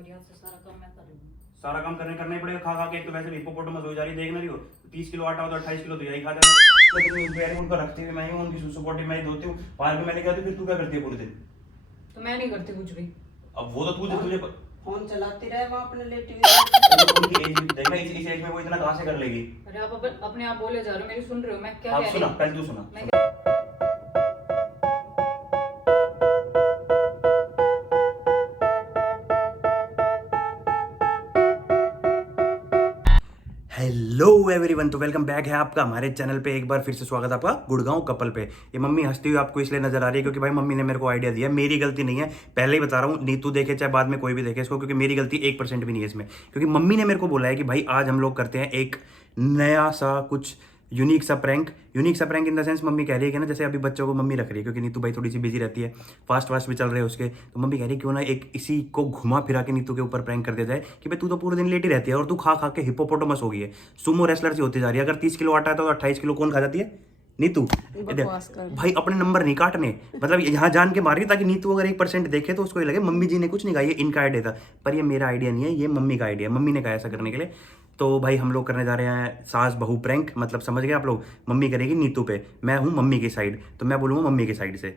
Sorry, आज से सारा काम मैं कर लूंगी। सारा काम करना ही पड़ेगा। खा खा के एक तो वैसे हिप्पोपोटामस हो जा रही है, देख ना रही हो। 30 किलो आटा हो तो 28 किलो तो यही खा जाएगा। लेकिन पैर उनको रखते हुए मैं ही हूँ, उनकी सपोर्टिव मैं ही धोती हूँ। बाहर भी मैंने कहा तो फिर तू क्या करती है पूरे दिन? तो मैं नहीं करती कुछ भी। अब वो तो तुझे फोन चलाती रहे वहाँ अपने लेटी उनकी एज देखना, इस एज में वो इतना कहाँ से कर लेगी? अरे आप अपने आप बोले जा रहे हो, मेरी सुन रहे हो मैं क्या आप कह रही सुना, हूँ? पहले तू सुना। मैं हेलो एवरीवन, तो वेलकम बैक है आपका हमारे चैनल पे। एक बार फिर से स्वागत है आपका गुड़गांव कपल पे। ये मम्मी हंसती हुई आपको इसलिए नजर आ रही है क्योंकि भाई मम्मी ने मेरे को आइडिया दिया, मेरी गलती नहीं है, पहले ही बता रहा हूँ। नीतू देखे चाहे बाद में कोई भी देखे इसको, क्योंकि मेरी गलती 1% भी नहीं है इसमें। क्योंकि मम्मी ने मेरे को बोला है कि भाई आज हम लोग करते हैं एक नया सा कुछ यूनिक सा prank in the sense mummy कह रही है कि ना, जैसे अभी बच्चों को मम्मी रख रही है क्योंकि नीतू भाई थोड़ी सी बिजी रहती है, फास्ट भी चल रहे हैं उसके। तो मम्मी कह रही है क्यों ना एक इसी को घुमा फिरा के नीतू के ऊपर प्रैंक कर दिया जाए कि भाई तू तो पूरे दिन लेटी रहती है और तू खा खा के हिप्पोपोटामस हो गई है, सुमो रेसलर सी होती जा रही है। अगर 30 किलो आटा है तो 28 किलो कौन खा जाती है? नीतू। भाई अपने नंबर नहीं काटने, मतलब यहाँ जान के मार रही ताकि नीतू अगर 1% देखे तो उसको ये लगे मम्मी जी ने कुछ नहीं कहा, ये इनका आइडिया था। पर ये मेरा आइडिया नहीं है, ये मम्मी का आइडिया है, मम्मी ने कहा ऐसा करने के लिए। तो भाई हम लोग करने जा रहे हैं सास बहू प्रैंक, मतलब समझ गए आप लोग। मम्मी करेगी नीतू पे, मैं हूँ मम्मी की साइड, तो मैं बोलूँगा मम्मी की साइड से,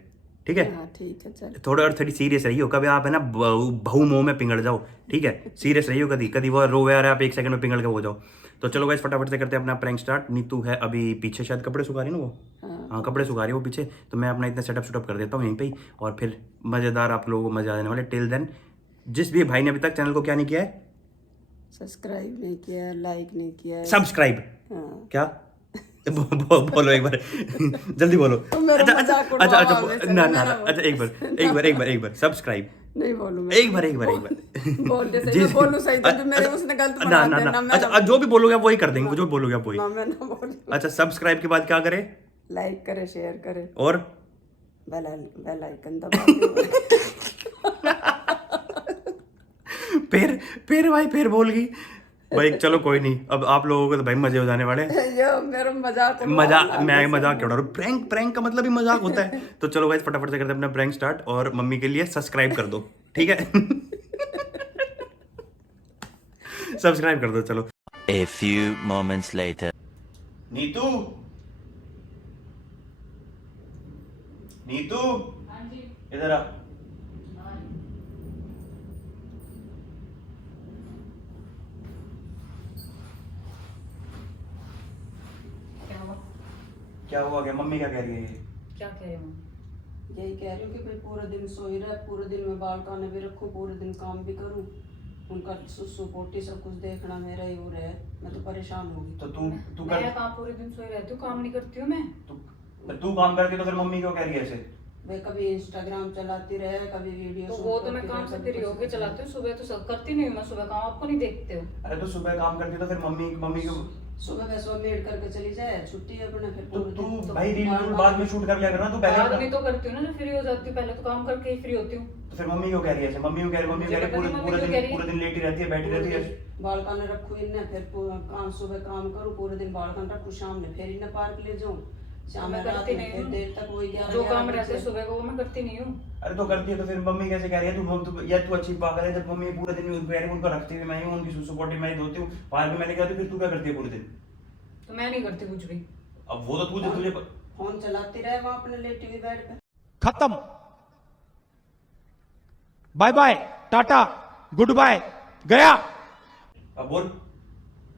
ठीक है? ठीक है चल। थोड़ा और थोड़ी सीरियस रही हो, कभी आप है ना बहू मोह में पिघल जाओ, ठीक है? सीरियस रही हो, कभी कभी वो रोवे आ रहा है आप 1 सेकंड में पिघल के हो जाओ। तो चलो गाइस फटाफट से करते हैं अपना प्रैंक स्टार्ट। नीतू है अभी पीछे, शायद कपड़े सुखा रही है ना वो। हाँ कपड़े सुखा रही है वो पीछे। तो मैं अपना इतना सेटअप कर देता हूँ यहीं पे ही, और फिर मज़ेदार आप लोगों को मजा आने वाले। टिल देन, जिस भी भाई ने अभी तक चैनल को क्या नहीं किया है, सब्सक्राइब नहीं किया, लाइक नहीं किया, सब्सक्राइब क्या बोलो एक बार जल्दी बोलो। अच्छा एक बार सब्सक्राइब नहीं बोलूं मैं। एक बार बोल दे सही, मैं बोलूं सही तो मेरे उसने गलत बना दिया ना। मैं अच्छा जो भी बोलोगे आप वही कर देंगे, जो बोलोगे आप वही। मैं ना बोलूं। अच्छा सब्सक्राइब के बाद क्या करे? लाइक करे, शेयर करे और बेल आइकन दबा दे। फिर भाई फिर बोल गई भाई। चलो कोई नहीं, अब आप लोगों को तो भाई मजे हो जाने वाले। ये मेरा मजाक मैं मजाक क्यों उड़ा रहा हूँ? प्रैंक का मतलब ही मजाक होता है। तो चलो भाई फटाफट से करते हैं अपना प्रैंक स्टार्ट, और मम्मी के लिए सब्सक्राइब कर दो, ठीक है? सब्सक्राइब कर दो चलो। A few moments later. Neetu हाँ जी। इधर आ। हाँ। क्या हुआ? क्या हुआ? क्या मम्मी क्या कह रही है ये? क्या कह रहे हो? यही कह रही हूँ कि भाई पूरा दिन सोई रहा, पूरे दिन में बाल खाने भी रखूँ, पूरे दिन काम भी करूँ, उनका सुसु पोटी सब कुछ देखना मेरा ही हो रहा है। मैं तो परेशान होगी। तो तू मैं कर, कहाँ पूरे दिन सोई रहती हूँ, काम नहीं करती हूँ मैं। तू काम करती है तो फिर मम्मी क्यों कह रही है ऐसे? वे कभी इंस्टाग्राम चलाती रहे, कभी वीडियो तो वो तो मैं काम से फ्री होके चलाती हूँ, सुबह तो सब करती नहीं हूँ मैं, सुबह काम आपको नहीं देखते हो। अरे तो सुबह काम करती है तो फिर मम्मी क्यों? सुबह वैसे मेड करके चली जाए, छुट्टी है अपने, फिर तो पूरे तू दिन भाई रील बाद में शूट कर लिया करना, तू बाद पहले में तो करती हूँ ना जब फ्री हो जाती हूँ, पहले तो काम करके ही फ्री होती हूँ। तो फिर मम्मी क्यों कह रही है ऐसे? मम्मी क्यों कह रही है? पूरे दिन लेटी रहती है, बैठी रहती है। बाल खाने रखू इन्हें, फिर काम सुबह काम करूँ, पूरे दिन बाल खाने रखू, शाम में फिर इन्हें पार्क ले जाऊँ, शाम में रात में फिर देर तक वही जो काम रहते सुबह को वो मैं करती नहीं हूँ। अरे तो करती है तो फिर मम्मी कैसे कह रही है? तू या तू अच्छी पागल है, जब मम्मी पूरे दिन उनको रखती हुई मैं ही हूँ, उनकी सपोर्टिव मैं ही धोती हूँ। बाहर भी मैंने कहा तो फिर तू क्या करती है पूरे दिन? तो मैं नहीं करती कुछ भी। अब वो तो तुझे फोन चलाती रहे वहाँ अपने लेटी हुई बेड पे। खत्म, bye bye, tata, good bye, गया। अब बोल।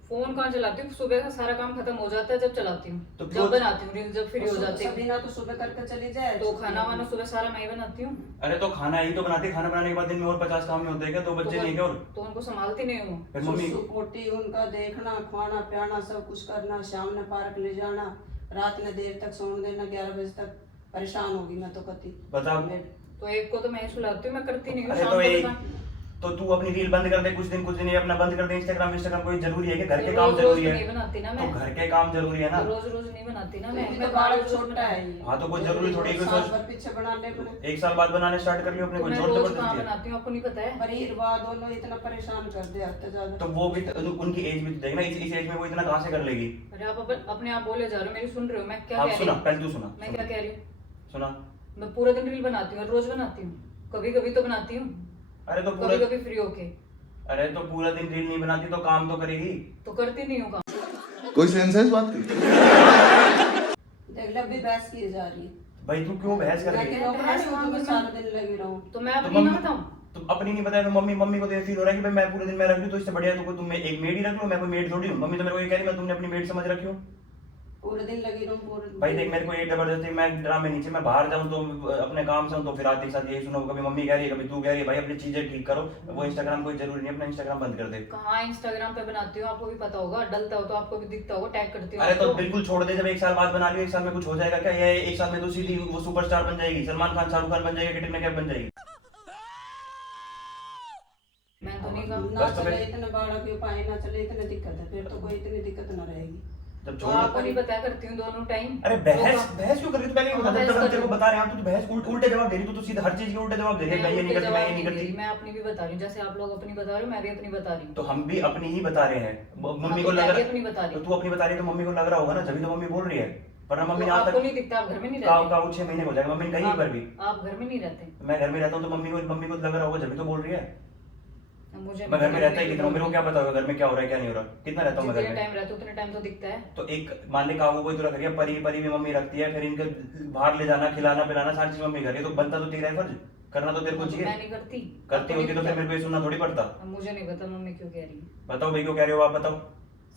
फोन कहाँ चलाती हूँ? सुबह का सारा काम खत्म हो जाता है जब चलाती हूँ, तो जब बनाती हूँ रील, जब फ्री हो जाती सभी हूँ। ना तो सुबह करके चली जाए, तो खाना वाना सुबह सारा मैं ही बनाती हूँ। अरे तो खाना ही तो बनाते, खाना बनाने के बाद दिन में और 50 काम नहीं होते क्या? 2 बच्चे नहीं क्या? और तो उनको संभालती नहीं हूँ। फिर मम्मी सुसु पोटी उनका देखना, खाना पियाना सब कुछ करना, शाम में पार्क ले जाना, रात में देर तक सोने देना, 11 बजे तक। परेशान होगी मैं तो कति। बता। तो एक को तो मैं ही सुलाती हूँ, मैं करती नहीं हूँ। अरे शाम तो को एक बता। तो तू अपनी रील बंद कर दे कुछ दिन ये अपना बंद कर दे। इंस्टाग्राम कोई जरूरी है कि घर के तो काम रोज जरूरी रोज है? नहीं बनाती ना तो मैं। घर के काम जरूरी है ना। तो रोज रोज नहीं बनाती ना मैं। तो बाल छोटा है ये। हाँ तो कोई जरूरी थोड़ी है कि साल सोच भर पीछे बना ले अपने। 1 साल बाद बनाने स्टार्ट कर लियो अपने, तो कोई मैं जोर रोज जबरदस्ती कहाँ है? बनाती हूँ, आपको नहीं पता है? परी इरवा दोनों इतना परेशान कर दे हद से ज्यादा। तो वो भी उनकी एज भी देखना, इस एज में वो इतना कहाँ से कर लेगी? अरे आप अपने आप बोले जा रहे हो, मेरी सुन रहे हो मैं क्या आप कह रही सुना, हूँ? पहले तू सुना। मैं क्या कह रही हूँ? सुना। मैं पूरा दिन रील बनाती हूँ, रोज बनाती हूँ, कभी कभी तो बनाती हूँ, अरे तो कभी कभी फ्री होके। अरे तो पूरा दिन रील नहीं बनाती तो काम तो करेगी। तो करती नहीं हूँ काम। कोई सेंस है इस बात की? देख ले अभी बहस की जा रही है। भाई तू क्यों बहस कर मैं रही कि है? नौकरानी हूं तो मैं सारा दिन लगी रहूं। तो मैं तो अपनी ना मम्मी बताऊँ? तुम अपनी नहीं बताया तो मम्मी को तो ये फील हो रहा है कि भाई मैं पूरे दिन में रख लूं तो इससे बढ़िया तो तुम एक मेड ही रख लो। मैं कोई मेड थोड़ी हूँ। मम्मी तो मेरे को ये कह रही मैं तुमने अपनी मेड समझ रखी हूँ। पूरे दिन लगी रहूं पूरे दिन। भाई देख मेरे को ये जबरदस्ती मैं ड्रामे नीचे मैं बाहर जाऊं तो अपने काम से हूं तो फिर आते साथ यही सुनो कभी मम्मी कह रही है कभी तू कह रही है भाई अपनी चीजें ठीक करो। वो इंस्टाग्राम कोई जरूरी नहीं अपना इंस्टाग्राम बंद कर दे। कहाँ इंस्टाग्राम पे बनाती हो? आपको भी पता होगा, डलता हो तो आपको भी दिखता होगा, टैग करती हो अरे तो आपको। बिल्कुल छोड़ दे। जब एक साल बाद बना लियो एक साल में कुछ हो जाएगा क्या? ये एक साल में तो सीधी वो सुपरस्टार बन जाएगी। सलमान खान शाहरुख खान बन जाएगी, कैटरीना कैफ बन जाएगी। मैं तो नहीं कहा। ना बस तो चले फिर- इतने बाढ़ के पाए ना चले इतने दिक्कत है फिर तो कोई इतनी दिक्कत ना रहेगी। जब तो छोड़ आपको नहीं बताया करती हूँ दोनों टाइम। अरे बहस क्यों कर रही? तू पहले ये बता। बहस जब कर हम तेरे रही को बता रहे हैं तू तो बहस उल्टे जवाब दे रही। तू सीधा हर चीज के उल्टे जवाब दे रही है। मैं ये नहीं करती, मैं ये नहीं करती। मैं अपनी भी बता रही हूँ, जैसे आप लोग अपनी बता रहे हो मैं भी अपनी बता रही हूँ। तो हम भी अपनी ही बता रहे हैं। मम्मी को तो लग मैं रहा भी अपनी बता रही तो हूँ। तू अपनी बता रही है तो मम्मी को लग रहा होगा ना, जब तो मम्मी बोल रही है। वरना मम्मी तो आज आपको तक नहीं दिखता, आप घर में नहीं काऊ रहते। काऊ 6 महीने हो जाएगा मम्मी ने कहीं पर भी। आप घर में नहीं रहते। मैं घर में रहता हूँ तो मम्मी को लग रहा होगा जब तो बोल रही है। मुझे मैं घर में रहता ही कितना हूँ, मेरे को क्या पता होगा घर में क्या हो रहा है क्या नहीं हो रहा। कितना रहता हूँ मैं घर जितने में? टाइम रहते उतने टाइम तो दिखता है। तो एक मान ले काऊ कोई तो रख रही है, परी परी भी मम्मी रखती है, फिर इनके बाहर ले जाना खिलाना पिलाना सारी चीज मम्मी कर रही है। तो बनता तो तेरा है फर्ज, करना तो तेरे को मैं चाहिए। नहीं करती। करती आपको होती तो नहीं फिर मेरे को ये सुनना थोड़ी पड़ता। पता। मुझे नहीं पता मम्मी क्यों कह रही है। बताओ भाई क्यों कह रहे हो आप बताओ।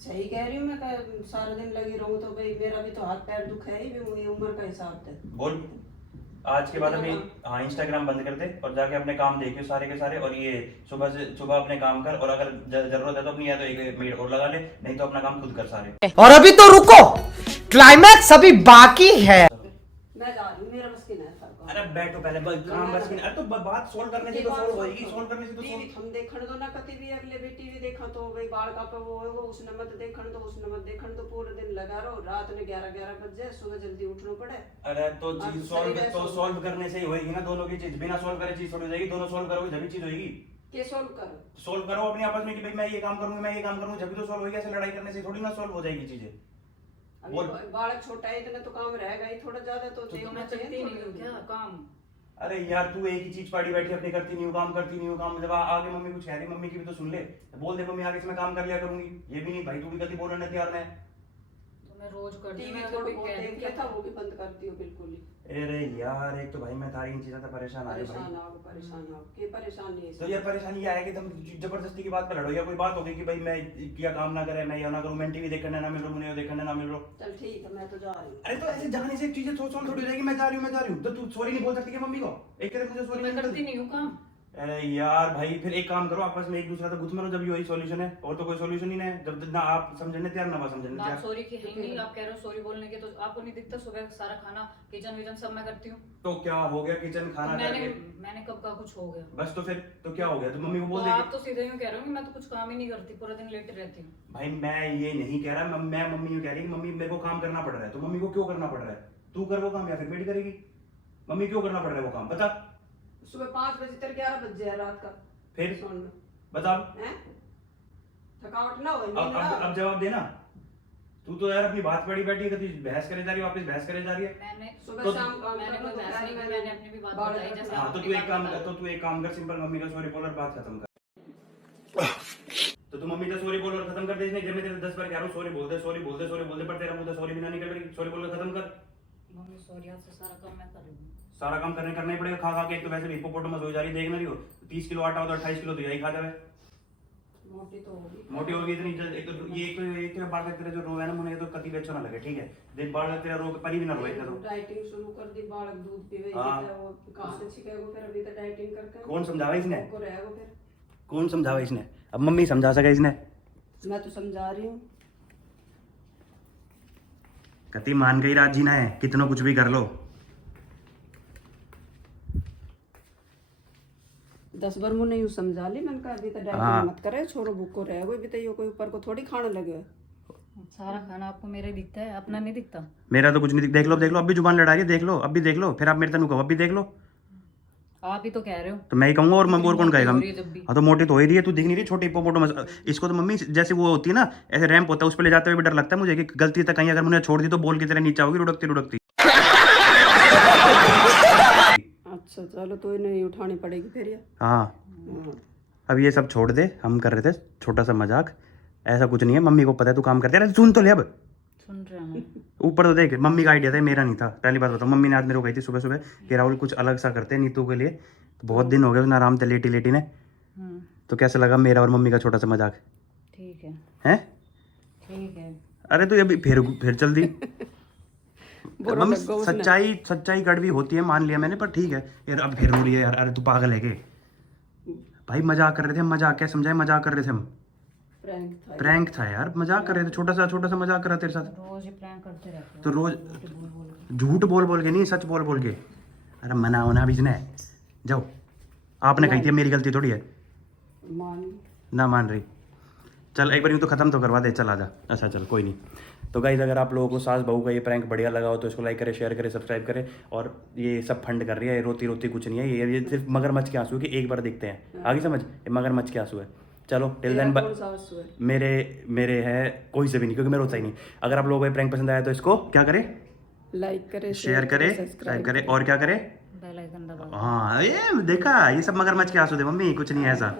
सही कह रही हूँ मैं सारा दिन लगी रहूं तो भाई मेरा भी तो हाथ पैर दुख है ही भी उम्र का हिसाब से। बोल आज के बाद अभी हाँ इंस्टाग्राम बंद कर दे और जाके अपने काम देखियो सारे के सारे। और ये सुबह अपने काम कर और अगर जरूरत है तो अपनी या तो एक मेड और लगा ले, नहीं तो अपना काम खुद कर सारे। और अभी तो रुको, क्लाइमैक्स अभी बाकी है। मैं जा रही हूँ मेरा बस की नहीं था। अरे बैठो पहले काम बस अरे तो बात सोल्व करने से तो सोल्व होएगी, सोल्व करने से तो टीवी solve- हम देखण दो ना कति भी अगले भी टीवी देखा तो भाई बाल का पे वो उसने मत देखण दो उसने मत देखण दो पूरे दिन लगा रहो रात में 11 बज जाए सुबह जल्दी उठना पड़े। अरे तो अब चीज शरीर है solve। सॉल्व करने से ही होएगी ना दोनों की चीज। बिना सॉल्व करे चीज थोड़ी हो जाएगी। दोनों सॉल्व करोगे जब चीज होएगी। के सोल्व करो सॉल्व करो अपने आपस में कि भाई मैं ये काम करूंगा मैं ये काम करूंगा जब तो सॉल्व होगी। ऐसे लड़ाई करने से थोड़ी ना सॉल्व हो जाएगी चीजें। अभी बोल। बालक छोटा है इतना तो काम रहेगा ही थोड़ा ज्यादा तो तो देखना मैं चाहिए करती थोड़ा नहीं हूँ क्या ज्यादा। काम? अरे यार तू एक ही चीज पाड़ी बैठी अपनी करती नहीं हूँ काम करती नहीं हूँ काम। जब आगे मम्मी कुछ कह रही मम्मी की भी तो सुन ले। बोल दे मम्मी आगे से मैं काम कर लिया करूंगी। ये भी नहीं भाई तू भी कभी बोलने तैयार नहीं। तो मैं रोज करती हूँ। टीवी मैं थोड़ा कभी बहुत कह देख रही लिया था वो भी बंद करती हूँ बिल्कुल ही। अरे यार एक तो भाई मैं तारी इन चीजों से परेशान आ रही हूँ परेशान भाई। आओ परेशान आओ के परेशान नहीं तो यार परेशानी ये है कि तुम जबरदस्ती की बात पे लड़ो या कोई बात होगी कि भाई मैं किया काम ना करे मैं या ना करूं मैं टीवी देखने ना मिल रहा मुझे देखने ना मिल रहा। चल ठीक है मैं तो जा रही हूँ। अरे तो ऐसे जाने से चीजें सोच थोड़ी हो जाएगी। मैं जा रही हूँ तो तू सॉरी नहीं बोल सकती क्या मम्मी को? एक तरह मुझे सॉरी मैं नहीं करती करती। नहीं हूँ काम। अरे यार भाई फिर एक काम करो आपस में एक दूसरा तो गुथ मरो जब यही सॉल्यूशन है और तो कोई सॉल्यूशन ही नहीं है। जब ना आप समझने तैयार ना समझने ना तैयार। सॉरी की है ही नहीं। आप कह रहे हो सॉरी बोलने के तो आपको नहीं दिखता सुबह सारा खाना किचन विचन सब मैं करती हूँ। तो क्या हो गया किचन खाना मैंने करके मैंने कब का कुछ हो गया। बस तो फिर तो क्या हो गया? तो मम्मी को बोल तो दे आप तो सीधे यूं कह रहे हो कि मैं तो कुछ काम ही नहीं करती, पूरा दिन लेटे रहती हूँ। भाई मैं ये नहीं कह रहा मैं मम्मी को कह रही कि मम्मी मेरे को काम करना पड़ रहा है। तो मम्मी को क्यों करना पड़ रहा है? तू कर वो काम या फिर मेड करेगी? मम्मी क्यों करना पड़ रहा है वो काम बता। सुबह 5 बजे तक 11 बज जाए रात का फिर सोने बता हैं थकावट ना हो अब जवाब देना। तू तो यार अपनी बात पड़ी बैठी है कभी बहस करे जा रही है वापस बहस करे जा रही है। मैंने सुबह तो- शाम काम मैंने करना कोई बहस नहीं की, मैंने अपनी भी बात बाल बताई कटवा- जैसे हाँ आप तो अपनी बात बता रहे हो। तू एक काम कर सिंपल मम्मी का सॉरी बोल और बात खत्म कर। तो तू मम्मी का सॉरी बोल और खत्म कर दे। इसने जब मैं तेरे 10 बार कह रहा हूँ सॉरी बोल दे पर तेरा मुंह से सॉरी भी ना निकल रही। सॉरी बोल कर खत्म कर। मम्मी सॉरी आज से सारा काम मैं कर रही हूँ। सारा काम करना ही पड़ेगा। खा के एक तो वैसे भी हिप्पोपोटामस हो जा रही है देख ना रही हो। 30 किलो आटा हो तो 28 किलो तो यही खा जावे। मोटी तो होगी मोटी होगी इतनी एक तो ये एक तो बाल का तेरा जो रो है ना मुझे तो कति भी अच्छा ना लगे। ठीक है देख बाल का तेरा रो परी भी ना रोए तो। डाइटिंग शुरू कर दी बालक दूध पीवे हाँ। वो कहां से सीखेगा फिर अभी तो डाइटिंग करके कौन समझावा इसने? को रहेगा फिर कौन समझावा इसने? अब मम्मी समझा सके इसने? मैं तो समझा रही हूँ। कति मान गई रात जीना है कितना कुछ भी कर लो। 10 बार मुझे यूं समझा ली मैंने कहा अभी तो हाँ। डाइटिंग मत करे छोड़ो भूखो रहेगा अभी तो ये कोई ऊपर को थोड़ी खाने लगे। सारा खाना आपको मेरा ही दिखता है, अपना नहीं दिखता। मेरा तो कुछ नहीं देख लो अब भी जुबान लड़ा रही है देख लो अब भी देख लो। फिर आप मेरे तनु कहो अब भी देख लो। आप ही तो कह रहे हो। तो मैं ही कहूंगा और मैं और कौन कहेगा? हो रही है जब भी। हाँ तो मोटी तो हो ही रही है तू दिख नहीं रही छोटी हिप्पोपोटामस। इसको तो मम्मी जैसे वो होती है ना ऐसे रैंप होता है उस पर ले जाते हुए भी डर लगता है मुझे कि गलती तक कहीं अगर मुझे छोड़ दी तो बोल की तरह नीचे आओगी लुढ़कती लुढ़कती। अच्छा चलो तो ही नहीं उठानी पड़ेगी फिर ये हाँ हाँ। अब ये सब छोड़ दे, हम कर रहे थे छोटा सा मजाक, ऐसा कुछ नहीं है, मम्मी को पता है तू काम करती है। अरे सुन तो ले, अब सुन रहे हैं ऊपर तो देख, मम्मी का आइडिया था, मेरा नहीं था। पहली बात बताओ, मम्मी ने आज मेरे को कही थी सुबह सुबह कि राहुल कुछ अलग सा करते हैं नीतू के लिए, तो बहुत दिन हो गए उसने आराम से लेटी लेटी ने, तो कैसा लगा मेरा और मम्मी का छोटा सा मजाक? ठीक है हैं? ठीक है। अरे तो अभी फिर चल दी। मम्मी सच्चाई कड़वी होती है, मान लिया मैंने, पर ठीक है यार, अब फिर रो रही है यार। अरे तू पागल है के भाई? मजाक कर रहे थे हम, मजाक क्या समझाए, मजाक कर रहे थे हम, प्रैंक था यार, मजाक कर रहे थे, छोटा सा मजाक कर रहा तेरे साथ। रोज ये प्रैंक करते रहते हो। तो रोज झूठ बोल के नहीं, सच बोल के। अरे मना होना भी है, जाओ, आपने कही थी, मेरी गलती थोड़ी है, ना मान रही। चल एक बार यूँ तो ख़त्म तो करवा दे, चल आजा। अच्छा चल कोई नहीं। तो गाइस, अगर आप लोगों को सास बहू का ये प्रैंक बढ़िया लगा हो तो इसको लाइक करें, शेयर करें, सब्सक्राइब करें। और ये सब फंड कर रही है, रोती कुछ नहीं है, ये सिर्फ मगरमच्छ के आंसू कि एक बार दिखते हैं, आगे समझ, ये मगरमच्छ के आंसू है। चलो टिल देन, मेरे है कोई से भी नहीं, क्योंकि मैं रोता ही नहीं। अगर आप लोगों को ये प्रैंक पसंद आया तो इसको क्या करें, लाइक करें, शेयर करें, सब्सक्राइब करें, और क्या करें, बेल आइकन दबाओ। हाँ ये देखा, ये सब मगरमच्छ के आंसू थे मम्मी, कुछ नहीं है ऐसा।